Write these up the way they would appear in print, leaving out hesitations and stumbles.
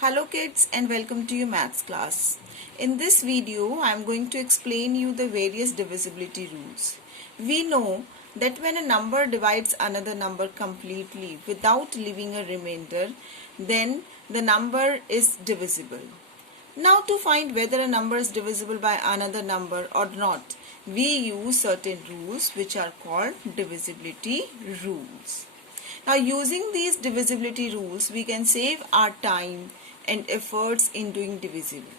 Hello kids and welcome to your maths class. In this video I am going to explain you the various divisibility rules. We know that when a number divides another number completely without leaving a remainder, then the number is divisible. Now to find whether a number is divisible by another number or not, we use certain rules which are called divisibility rules. Now using these divisibility rules, we can save our time and efforts in doing divisible.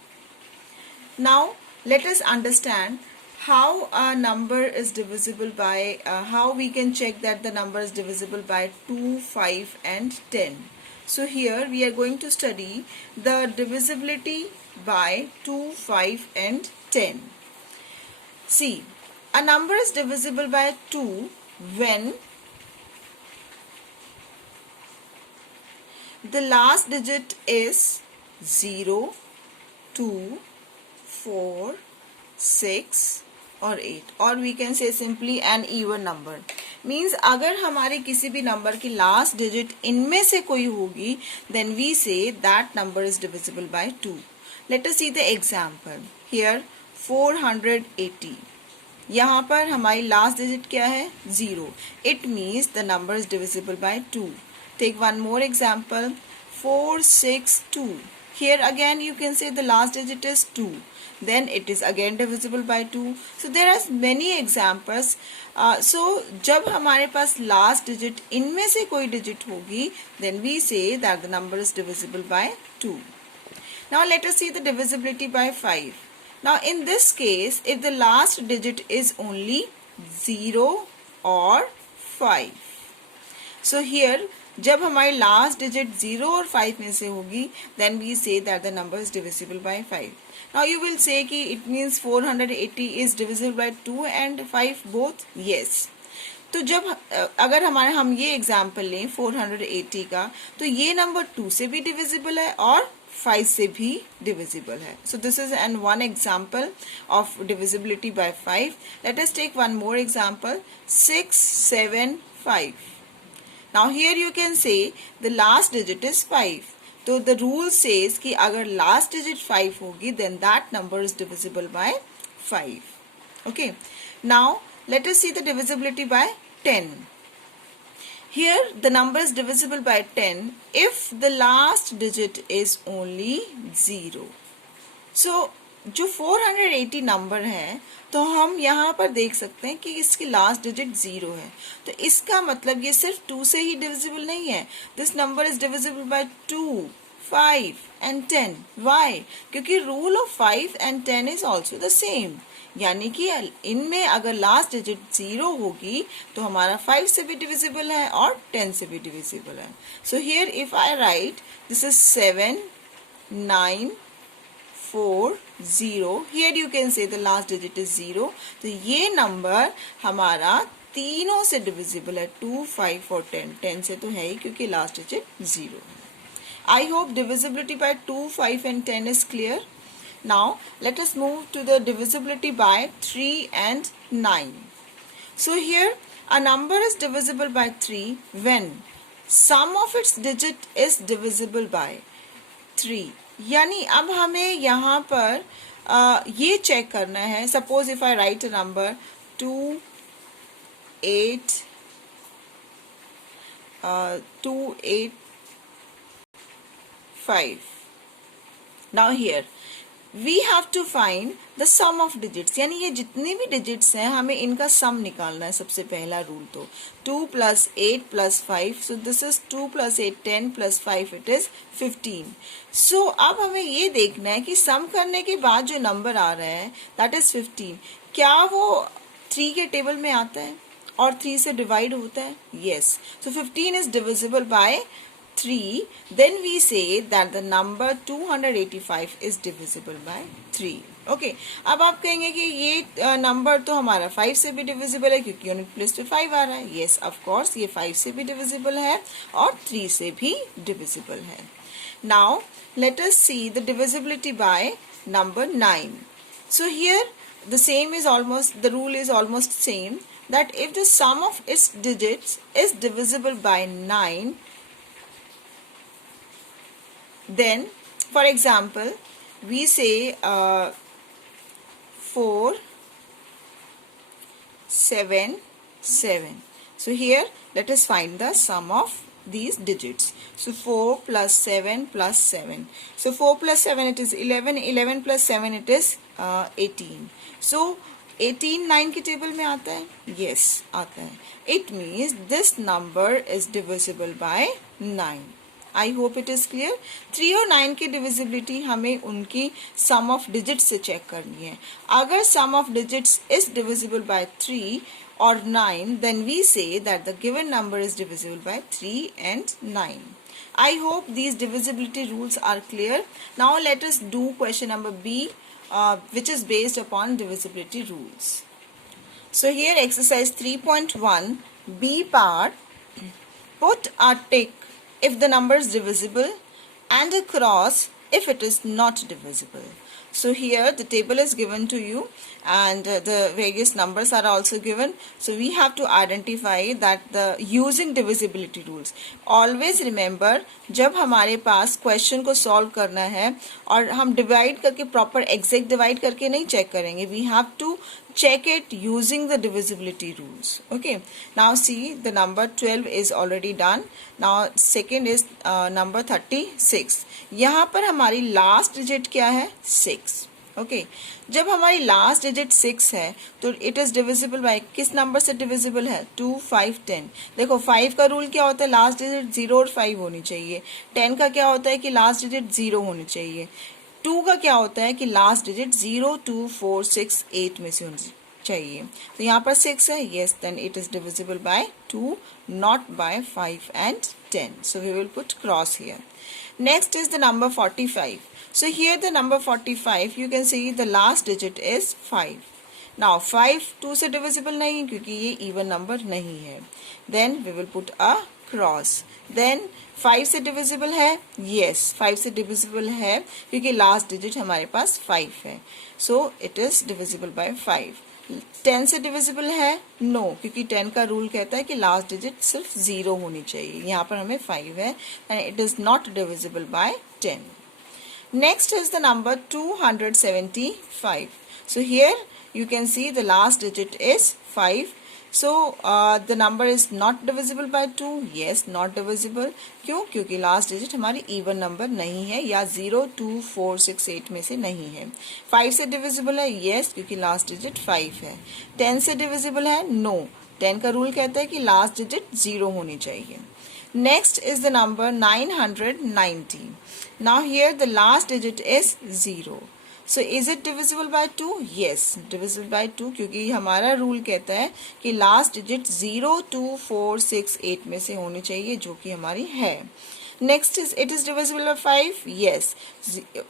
Now let us understand how a number is divisible by, how we can check that the number is divisible by 2, 5 and 10. So here we are going to study the divisibility by 2, 5 and 10. See, a number is divisible by 2 when the last digit is 0, 2, 4, 6 और 8, और we can say simply an even number. Means अगर हमारे किसी भी number की last digit इनमें से कोई होगी, then we say that number is divisible by 2. Let us see the example. Here 480. यहाँ पर हमारी लास्ट डिजिट क्या है? 0. It means the number is divisible by 2. Take one more example. 462. Here again you can say the last digit is 2. Then it is again divisible by 2. So there are many examples. So जब हमारे पास last digit इनमें से कोई digit होगी, then we say that the number is divisible by 2. Now let us see the divisibility by 5. Now in this case, if the last digit is only 0 or 5. So here जब हमारी last digit 0 और 5 में से होगी, then we say that the number is divisible by 5. Now you will say कि it means 480 is divisible by 2 and 5 both. Yes. तो जब अगर हम ये एग्जाम्पल लें 480 का, तो ये नंबर 2 से भी डिविजिबल है और 5 से भी डिविजिबल है. So this is one example of divisibility by 5. Let us take one more example. 675. Now here you can say the last digit is 5. So the rule says कि अगर last digit 5 होगी, then that number is divisible by 5. Okay. Now let us see the divisibility by 10. Here the number is divisible by 10 if the last digit is only 0. So जो 480 number है, तो हम यहाँ पर देख सकते हैं कि इसकी लास्ट डिजिट 0 है. तो इसका मतलब ये सिर्फ 2 से ही डिविजिबल नहीं है. This number is divisible by 2, 5 and 10. Why? क्योंकि rule of 5 and 10 is also the same. यानी कि इनमें अगर लास्ट डिजिट 0 होगी, तो हमारा 5 से भी डिविजिबल है और 10 से भी डिविजिबल है. So here if I right this is 7, 9, 4, 0. Here you can say the last digit is 0. तो ये नंबर हमारा तीनों से डिविजिबल है, 2, 5 और 10. 10 से तो है ही क्योंकि लास्ट डिजिट 0 है. I hope divisibility by 2, 5 and 10 is clear. Now let us move to the divisibility by 3 and 9. So here a number is divisible by 3 when sum of its digit is divisible by 3. यानी अब हमें यहाँ पर ये check करना है. Suppose if I right a number 2, 8, 2, 8, 5. Now here we have to find the sum of digits. यानी ये जितने भी digits हैं, हमें इनका sum निकालना है. सबसे पहला रूल तो 2 plus 8 plus 5. So this is 2 plus 8, 10 plus 5, it is 15. So अब हमें ये देखना है कि sum करने के बाद जो नंबर आ रहा है, that is 15, क्या वो 3 के टेबल में आता है और 3 से डिवाइड होता है? Yes. So 15 is divisible by 3. Then we say that the number 285 is divisible by 3. Okay. अब आप कहेंगे कि ये नंबर तो हमारा 5 से भी डिविजिबल है क्योंकि यूनिट प्लेस पे 5 आ रहा है. Yes, of course ये 5 से भी डिविजिबल है और 3 से भी डिविजिबल है. Now let us see the divisibility by number 9. So here the same is almost, the rule is almost same, that if the sum of its digits is divisible by 9, then For example, we say 4, 7, 7. So here let us find the sum of these digits. So 4 plus 7 plus 7. So 4 plus 7 it is 11, 11 plus 7 it is 18. So 18 9 के table में आता है? Yes, आता है. It means this number is divisible by 9. I hope it is clear. 3 और 9 की divisibility हमें उनकी sum of digits से check करनी है. अगर sum of digits is divisible by 3 or 9, then we say that the given number is divisible by 3 and 9. I hope these divisibility rules are clear. Now let us do question number B, which is based upon divisibility rules. So here exercise 3.1 B part, put a tick if the number is divisible and a cross if it is not divisible. So here the table is given to you and the various numbers are also given. So we have to identify that the using divisibility rules. Always remember, जब हमारे पास question को solve करना है और हम divide करके proper exact divide करके नहीं check करेंगे, we have to check it using the divisibility rules. Okay, now see the number 12 is already done. Now second is number 36. यहाँ पर हमारी last digit क्या है? 6. ओके जब हमारी लास्ट डिजिट 6 है तो इट इज डिविजिबल बाय किस नंबर से डिविजिबल है? 2, 5, 10. देखो 5 का रूल क्या होता है? लास्ट डिजिट 0 और 5 होनी चाहिए. 10 का क्या होता है कि लास्ट डिजिट 0 होनी चाहिए. 2 का क्या होता है कि लास्ट डिजिट 0, 2, 4, 6, 8 में से होनी चाहिए. तो यहाँ पर 6 है. yes, then it is divisible by 2, not by 5 and 10. So we will put cross here. Next is the number 45. So here the number 45, you can see the last digit is 5. Now 5 2 से divisible नहीं क्योंकि ये even number नहीं है. Then we will put a cross. Then 5 से divisible है? Yes, 5 से divisible है क्योंकि last digit हमारे पास 5 है. So it is divisible by 5. 10 से divisible है? No, क्योंकि 10 का रूल कहता है कि लास्ट डिजिट सिर्फ 0 होनी चाहिए. यहाँ पर हमें 5 है and it is not divisible by 10. Next is the number 275. So here you can see the last digit is 5. So the number is not divisible by 2. Yes, not divisible. क्यों? क्योंकि last digit हमारी even number नहीं है या 0, 2, 4, 6, 8 में से नहीं है. 5 से divisible है? Yes, क्योंकि last digit 5 है. 10 से divisible है? No. 10 का रूल कहता है कि last digit 0 होनी चाहिए. Next is the number 990. Now here the last digit is 0. So is it divisible by 2? Yes, divisible by 2 क्योंकि हमारा रूल कहता है कि लास्ट डिजिट 0, 2, 4, 6, 8 में से होनी चाहिए जो कि हमारी है. Next is it is divisible bye 5. Yes,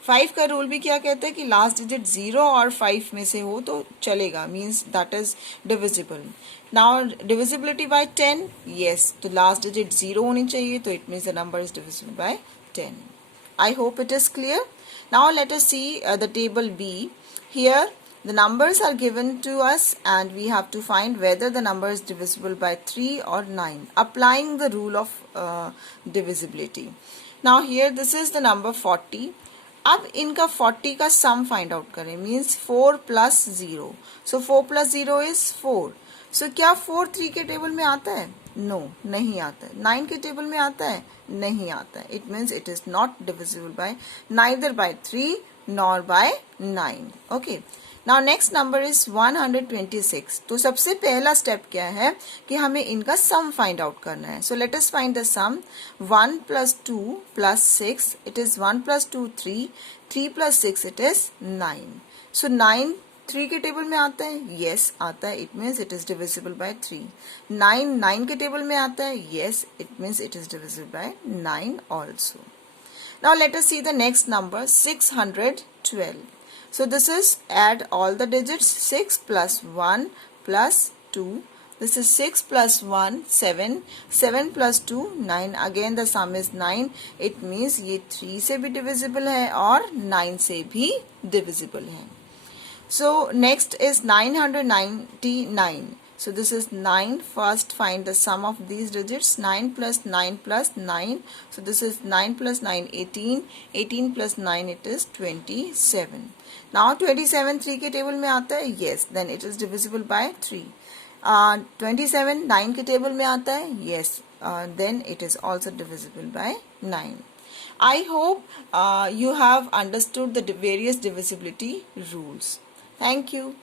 5 का रूल भी क्या कहता है कि लास्ट डिजिट 0 और 5 में से हो तो चलेगा, means that is divisible. Now divisibility bye 10. Yes, तो लास्ट डिजिट 0 होनी चाहिए तो it means the number is divisible bye 10. I hope it is clear. Now let us see the table B. Here the numbers are given to us and we have to find whether the number is divisible by 3 or 9, applying the rule of divisibility. Now here this is the number 40. अब इनका 40 का sum find out करें, means 4 plus 0. So 4 plus 0 is 4. So क्या 4 3 के table में आता है? No, नहीं आता है. 9 के टेबल में आता है? नहीं आता है. It means it is not divisible by neither by 3 nor by 9. Okay. Now next number is 126. तो सबसे पहला स्टेप क्या है कि हमें इनका सम फाइंड आउट करना है. So let us find the sum. 1 plus 2 plus 6, it is 1 plus 2 3, 3 plus 6 it is 9. So 9 3 के टेबल में आता है? Yes, आता है. It means it is divisible by 3. 9 9 के टेबल में आता है? Yes, it means it is divisible by 9 also. Now let us see the next number, 612. So this is add all the digits. 6 plus 1 plus 2. This is 6 plus 1 7. 7 plus 2 9. Again the sum is 9. It means ये 3 से भी divisible है और 9 से भी divisible है. So next is 999. So this is 9. First find the sum of these digits. 9 plus 9 plus 9. So this is 9 plus 9 18. 18 plus 9 it is 27. Now 27 3 के table में आता है. Yes, then it is divisible by 3. 27 9 के table में आता है. Yes, then it is also divisible by 9. I hope you have understood the various divisibility rules. Thank you.